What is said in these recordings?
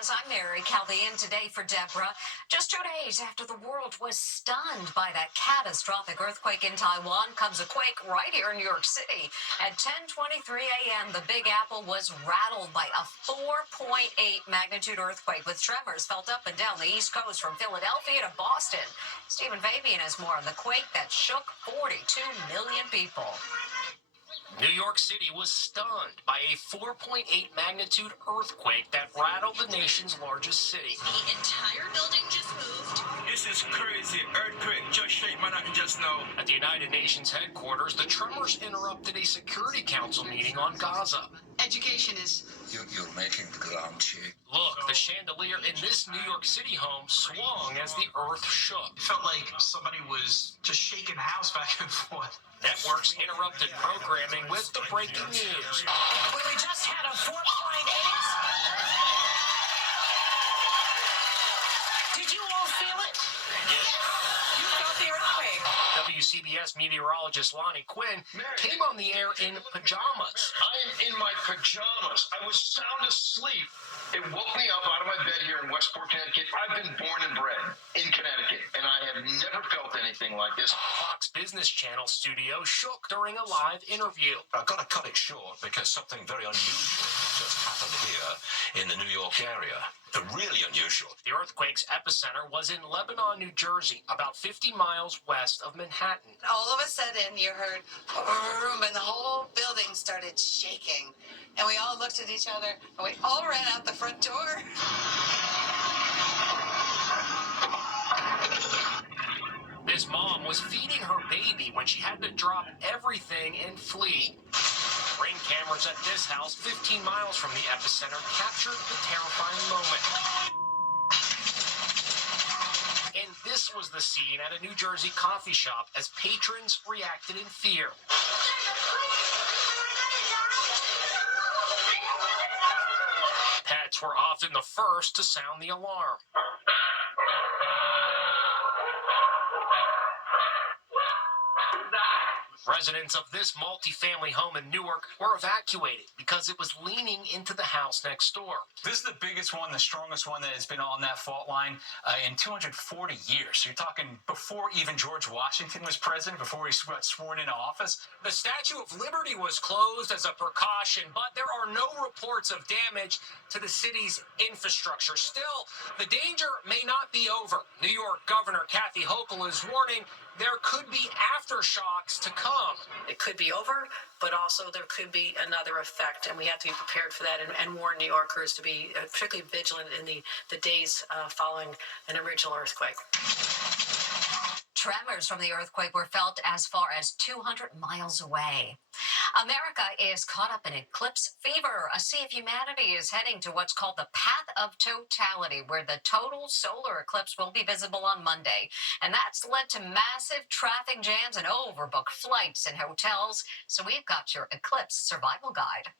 Yes, I'm Mary Calvian today for Deborah. Just 2 days after the world was stunned by that catastrophic earthquake in Taiwan comes a quake right here in New York City. At 10:23 a.m., the Big Apple was rattled by a 4.8 magnitude earthquake with tremors felt up and down the East Coast from Philadelphia to Boston. Stephen Fabian has more on the quake that shook 42 million people. New York City was stunned by a 4.8 magnitude earthquake that rattled the nation's largest city. The entire building just moved. This is crazy. Earthquake just shake Manhattan just now. At the United Nations headquarters, the tremors interrupted a Security Council meeting on Gaza. Education is... You're making the ground shake. Look, the chandelier in this New York City home swung as the earth shook. It felt like somebody was just shaking the house back and forth. Networks interrupted programming with the breaking news. We just had a 4.8. Did you all feel it? You felt the earthquake. WCBS meteorologist Lonnie Quinn came on the air in pajamas. I'm in my pajamas. I was sound asleep. It woke me up out of my bed here in Westport, Connecticut. I've been born and bred in Connecticut, and I have never felt anything like this. Fox Business Channel studio shook during a live interview. I've got to cut it short because something very unusual just happened here in the New York area. Really unusual. The earthquake's epicenter was in Lebanon, New Jersey, about 50 miles west of Manhattan. All of a sudden, you heard boom, and the whole building started shaking. And we all looked at each other, and we all ran out the front door. This mom was feeding her baby when she had to drop everything and flee. Ring cameras at this house, 15 miles from the epicenter, captured the terrifying moment. And this was the scene at a New Jersey coffee shop as patrons reacted in fear. Pets were often the first to sound the alarm. Residents of this multi-family home in Newark were evacuated because it was leaning into the house next door. This is the biggest one, the strongest one that has been on that fault line in 240 years. So you're talking before even George Washington was president, before he got sworn into office. The Statue of Liberty was closed as a precaution, but there are no reports of damage to the city's infrastructure. Still, the danger may not be over. New York Governor Kathy Hochul is warning there could be aftershocks to come. It could be over, but also there could be another effect, and we have to be prepared for that and warn New Yorkers to be particularly vigilant in the days following an original earthquake. Tremors from the earthquake were felt as far as 200 miles away. America is caught up in eclipse fever. A sea of humanity is heading to what's called the path of totality, where the total solar eclipse will be visible on Monday. And that's led to massive traffic jams and overbooked flights and hotels. So we've got your eclipse survival guide.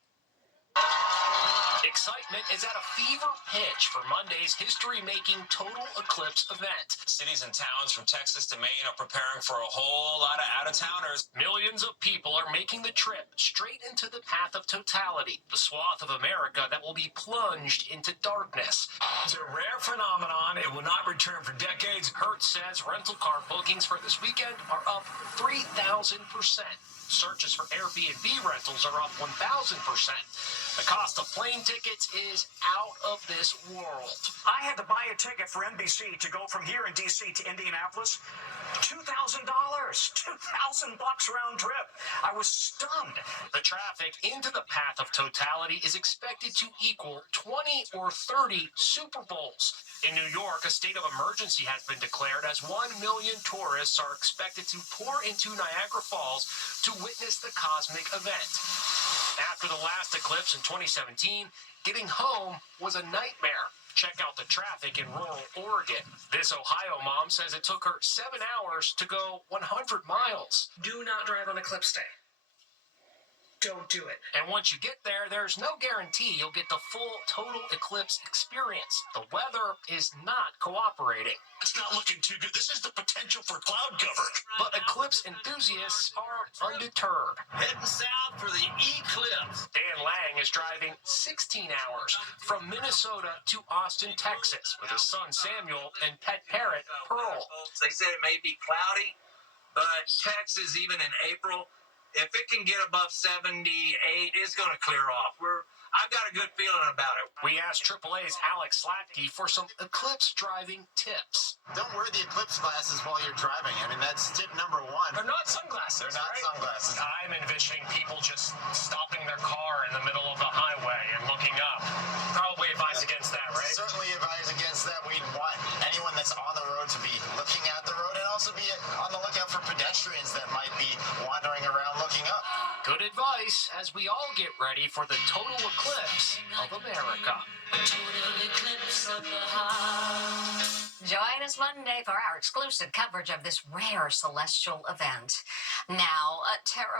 Excitement is at a fever pitch for Monday's history-making total eclipse event. Cities and towns from Texas to Maine are preparing for a whole lot of out-of-towners. Millions of people are making the trip straight into the path of totality, the swath of America that will be plunged into darkness. It's a rare phenomenon. It will not return for decades. Hertz says rental car bookings for this weekend are up 3,000%. Searches for Airbnb rentals are up 1,000%. The cost of plane tickets is out of this world. I had to buy a ticket for NBC to go from here in D.C. to Indianapolis. $2,000, $2,000 round trip. I was stunned. The traffic into the path of totality is expected to equal 20 or 30 Super Bowls. In New York, a state of emergency has been declared as 1 million tourists are expected to pour into Niagara Falls to witness the cosmic event. After the last eclipse in 2017, getting home was a nightmare. Check out the traffic in rural Oregon. This Ohio mom says it took her 7 hours to go 100 miles. Do not drive on eclipse day. don't do it. And once you get there, there's no guarantee you'll get the full total eclipse experience. The weather is not cooperating. It's not looking too good. This is the potential for cloud cover. But eclipse enthusiasts are undeterred. Heading south for the eclipse. Dan Lang is driving 16 hours from Minnesota to Austin, Texas, with his son Samuel and pet parrot Pearl. They said it may be cloudy, but Texas, even in April, if it can get above 78, it's going to clear off. I've got a good feeling about it. We asked AAA's Alex Slatke for some eclipse driving tips. Don't wear the eclipse glasses while you're driving. I mean, that's tip number one. They're not sunglasses. They're not sunglasses. I'm envisioning people just stopping their car in the middle of the highway and looking up. Probably advise against that, right? Certainly advise against that. We'd want anyone that's on the road to be looking at the road and also be on the lookout for pedestrians that might be wandering around looking up. Good advice as we all get ready for the total eclipse of America. Join us Monday for our exclusive coverage of this rare celestial event. Now, a terrible